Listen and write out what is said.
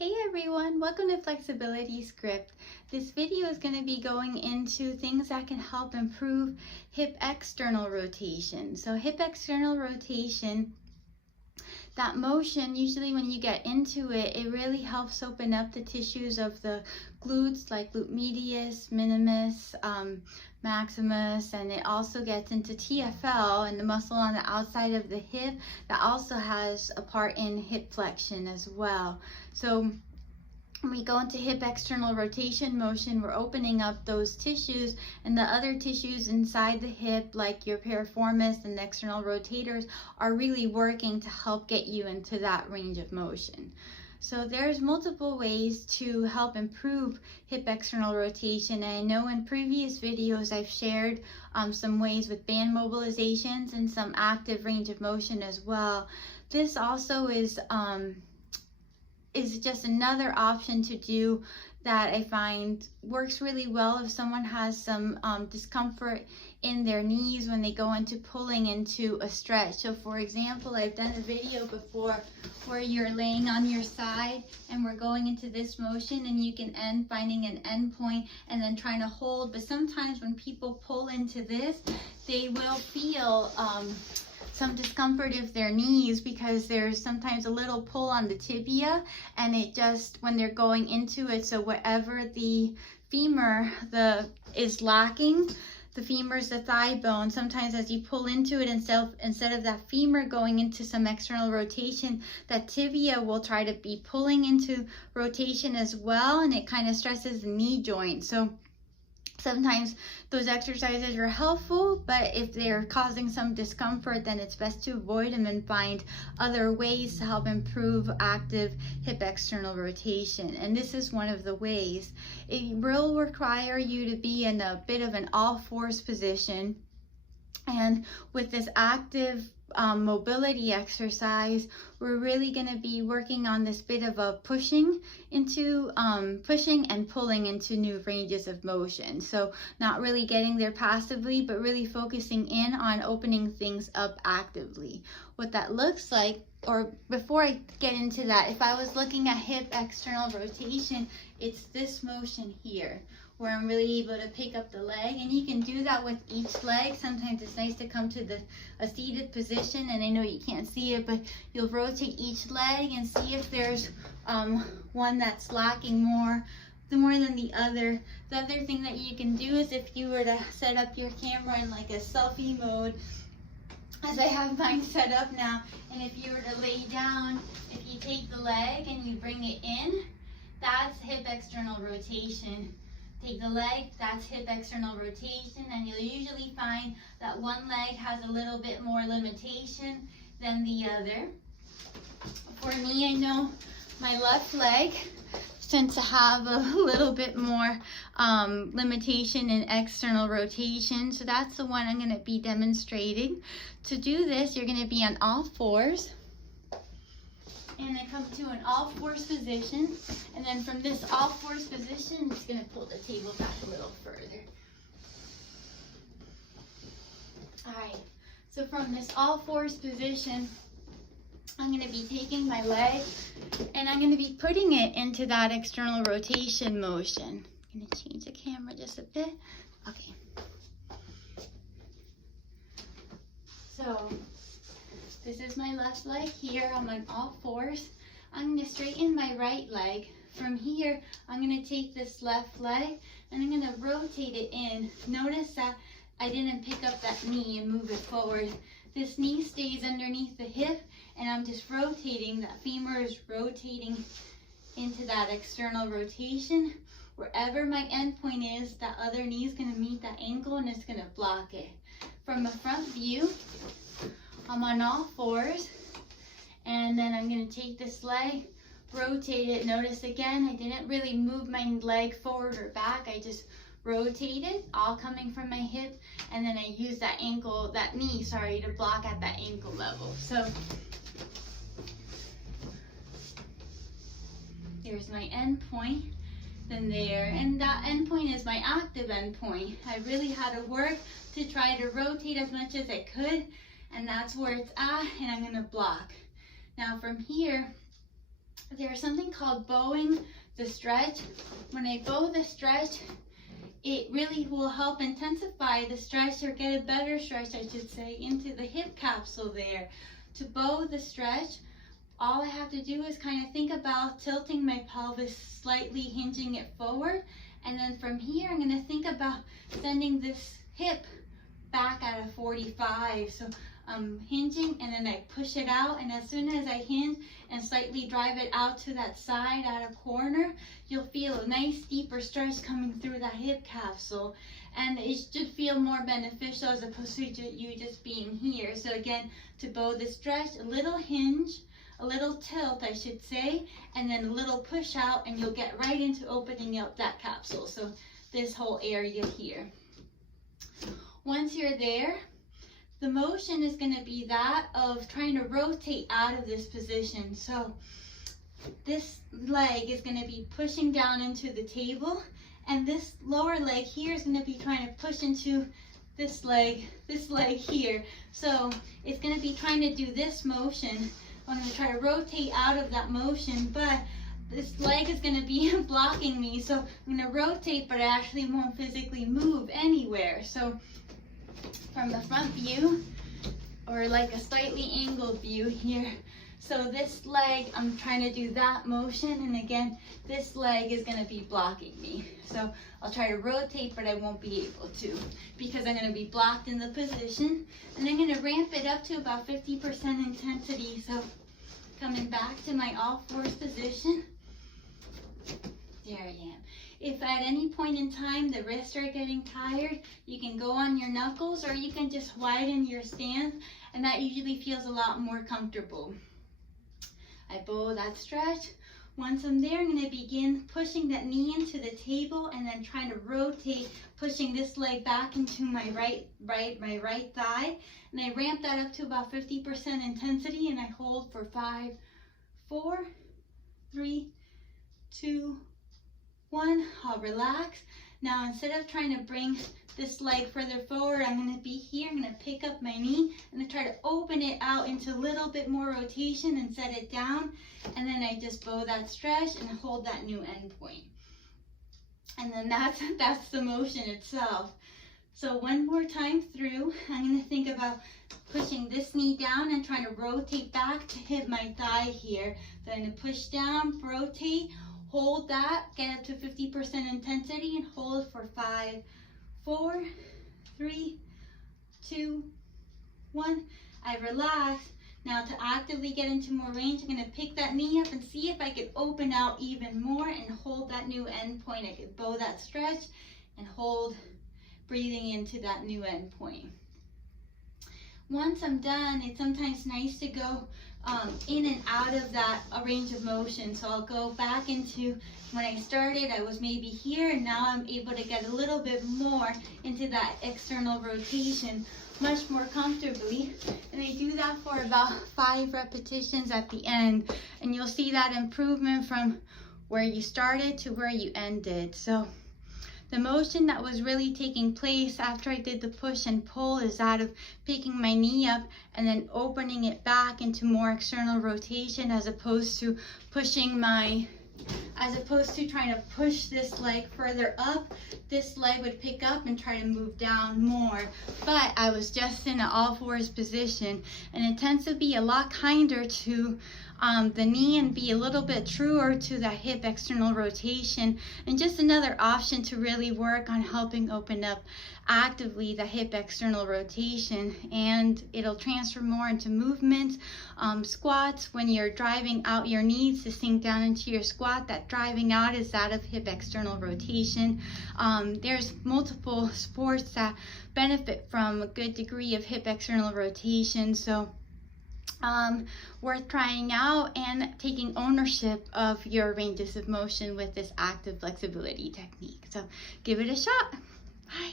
Hey everyone, welcome to Flexibility Script. This video is going to be going into things that can help improve hip external rotation. So hip external rotation, that motion, usually when you get into it, it really helps open up the tissues of the glutes like glute medius, minimus, maximus, and it also gets into TFL and the muscle on the outside of the hip that also has a part in hip flexion as well. So when we go into hip external rotation motion, we're opening up those tissues, and the other tissues inside the hip, like your piriformis and the external rotators, are really working to help get you into that range of motion. So there's multiple ways to help improve hip external rotation. And I know in previous videos I've shared some ways with band mobilizations and some active range of motion as well. This also is just another option to do that I find works really well if someone has some discomfort in their knees when they go into pulling into a stretch. So for example, I've done a video before where you're laying on your side and we're going into this motion, and you can end finding an end point and then trying to hold. But sometimes when people pull into this, they will feel some discomfort of their knees because there's sometimes a little pull on the tibia, and it just, when they're going into it, so wherever the femur is lacking, the femur is the thigh bone. Sometimes as you pull into it, instead of that femur going into some external rotation, that tibia will try to be pulling into rotation as well, and it kind of stresses the knee joint. So sometimes those exercises are helpful, but if they're causing some discomfort, then it's best to avoid them and find other ways to help improve active hip external rotation. And this is one of the ways. It will require you to be in a bit of an all-fours position. And with this active mobility exercise, we're really going to be working on this bit of a pushing and pulling into new ranges of motion. So not really getting there passively, but really focusing in on opening things up actively. What that looks like, or before I get into that, if I was looking at hip external rotation, it's this motion here, where I'm really able to pick up the leg, and you can do that with each leg. Sometimes it's nice to come to a seated position, and I know you can't see it, but you'll rotate each leg and see if there's one that's lacking more than the other. The other thing that you can do is if you were to set up your camera in like a selfie mode, as I have mine set up now, and if you were to lay down, if you take the leg and you bring it in, that's hip external rotation. Take the leg, that's hip external rotation, and you'll usually find that one leg has a little bit more limitation than the other. For me, I know my left leg tends to have a little bit more limitation in external rotation, so that's the one I'm going to be demonstrating. To do this, you're going to be on all fours, and then come to an all-fours position. And then from this all-fours position, I'm just going to pull the table back a little further. All right, so from this all-fours position, I'm going to be taking my leg and I'm going to be putting it into that external rotation motion. I'm going to change the camera just a bit. Okay. So this is my left leg here. I'm on all fours. I'm going to straighten my right leg. From here, I'm going to take this left leg and I'm going to rotate it in. Notice that I didn't pick up that knee and move it forward. This knee stays underneath the hip, and I'm just rotating. That femur is rotating into that external rotation. Wherever my end point is, that other knee is going to meet that ankle and it's going to block it. From a front view, I'm on all fours, and then I'm going to take this leg, rotate it. Notice again, I didn't really move my leg forward or back. I just rotated, all coming from my hip, and then I use that knee, to block at that ankle level. So there's my end point, then there, and that end point is my active end point. I really had to work to try to rotate as much as I could, and that's where it's at, and I'm going to block. Now from here, there's something called bowing the stretch. When I bow the stretch, it really will help intensify the stretch, or get a better stretch, I should say, into the hip capsule there. To bow the stretch, all I have to do is kind of think about tilting my pelvis slightly, hinging it forward. And then from here, I'm going to think about sending this hip back at a 45. So I'm hinging, and then I push it out. And as soon as I hinge and slightly drive it out to that side at a corner, you'll feel a nice deeper stretch coming through that hip capsule. And it should feel more beneficial as opposed to you just being here. So again, to bow the stretch, a little hinge, a little tilt, I should say, and then a little push out, and you'll get right into opening up that capsule. So this whole area here. Once you're there, the motion is going to be that of trying to rotate out of this position. So this leg is going to be pushing down into the table, and this lower leg here is going to be trying to push into this leg here. So it's going to be trying to do this motion. I'm going to try to rotate out of that motion, but this leg is going to be blocking me. So I'm going to rotate, but I actually won't physically move anywhere. So from the front view, or like a slightly angled view here. So this leg, I'm trying to do that motion, and again, this leg is going to be blocking me. So I'll try to rotate, but I won't be able to because I'm going to be blocked in the position. And I'm going to ramp it up to about 50% intensity. So coming back to my all fours position. There I am. If at any point in time the wrists are getting tired, you can go on your knuckles, or you can just widen your stance, and that usually feels a lot more comfortable. I bow that stretch. Once I'm there, I'm going to begin pushing that knee into the table, and then trying to rotate, pushing this leg back into my right thigh. And I ramp that up to about 50% intensity, and I hold for 5, 4, 3, 2, 1. I'll relax. Now, instead of trying to bring this leg further forward, I'm going to be here. I'm going to pick up my knee and try to open it out into a little bit more rotation and set it down. And then I just bow that stretch and hold that new end point. And then that's the motion itself. So one more time through, I'm going to think about pushing this knee down and trying to rotate back to hit my thigh here. So I'm going to push down, rotate, hold that, get up to 50% intensity, and hold for 5, 4, 3, 2, 1. I relax. Now to actively get into more range, I'm going to pick that knee up and see if I can open out even more and hold that new end point. I could bow that stretch and hold, breathing into that new end point. Once I'm done, it's sometimes nice to go in and out of that range of motion. So I'll go back into, when I started, I was maybe here, and now I'm able to get a little bit more into that external rotation much more comfortably. And I do that for about 5 repetitions at the end, and you'll see that improvement from where you started to where you ended. So the motion that was really taking place after I did the push and pull is that of picking my knee up and then opening it back into more external rotation, as opposed to trying to push this leg further up. This leg would pick up and try to move down more, but I was just in an all fours position, and it tends to be a lot kinder to the knee and be a little bit truer to that hip external rotation, and just another option to really work on helping open up actively the hip external rotation. And it'll transfer more into movements. Squats, when you're driving out your knees to sink down into your squat, that driving out is that of hip external rotation. There's multiple sports that benefit from a good degree of hip external rotation, so worth trying out and taking ownership of your ranges of motion with this active flexibility technique. So give it a shot. Bye.